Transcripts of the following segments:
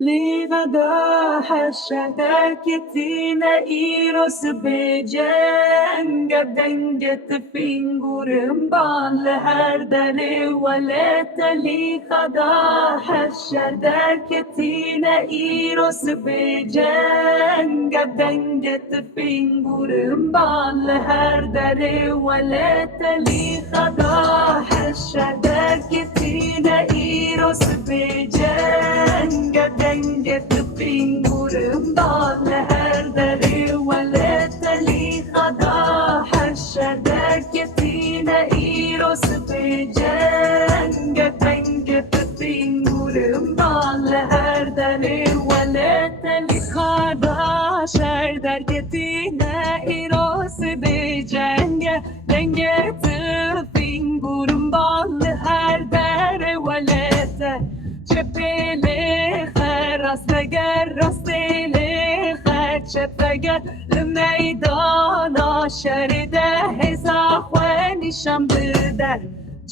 لغدا حشدكتنا إيروس بجنگ دنگت فینگورم بال هر دل ولت لغدا حشدكتنا إيروس بجنگ دنگت فینگورم بال هر دل ولت لغدا حشدكتنا إيروس بجنگ دنگت فینگورم بال هر دری ولت لی خدا حشدکتین ایروس به جنگ دنگت فینگورم بال هر دری ولت لی خدا شردکتین ایروس به جنگ دنگت فینگورم بال هر دری ولت چپیلی خر راست بگر راستیلی خر چپگر لمیدانا شرده هزا خوانیشم بدر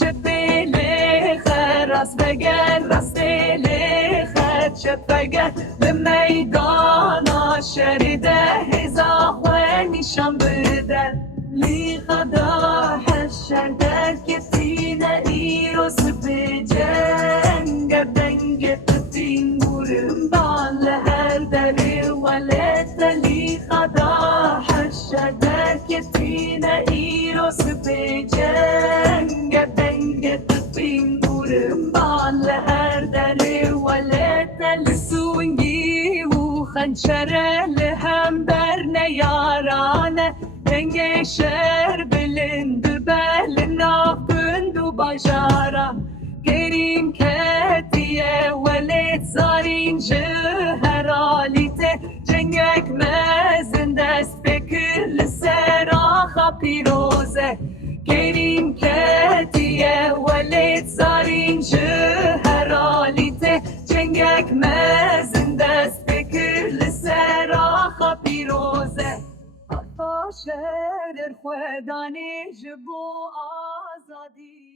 چپیلی خر راست بگر راستیلی خر چپگر لمیدانا شرده هزا خوانیشم بدر لی خدا حشر در کتین ایروس بجنگ دنگت فینگورم بال هر دری ولت لی خدا حشر در کتین ایروس بجنگ دنگت فینگورم بال هر دری ولت لسونگی و خنچره لهم بر نیارانه دنگ شهر بلند بل نافند و بجارا گریم کتیه ولید زارین جهرالیته جنگک مزن دست بکر لسراخا پیروزه گریم کتیه ولید زارین جهرالیته جنگک مزن دست بکر لسراخا پیروزه شهر خودانی جبو آزادی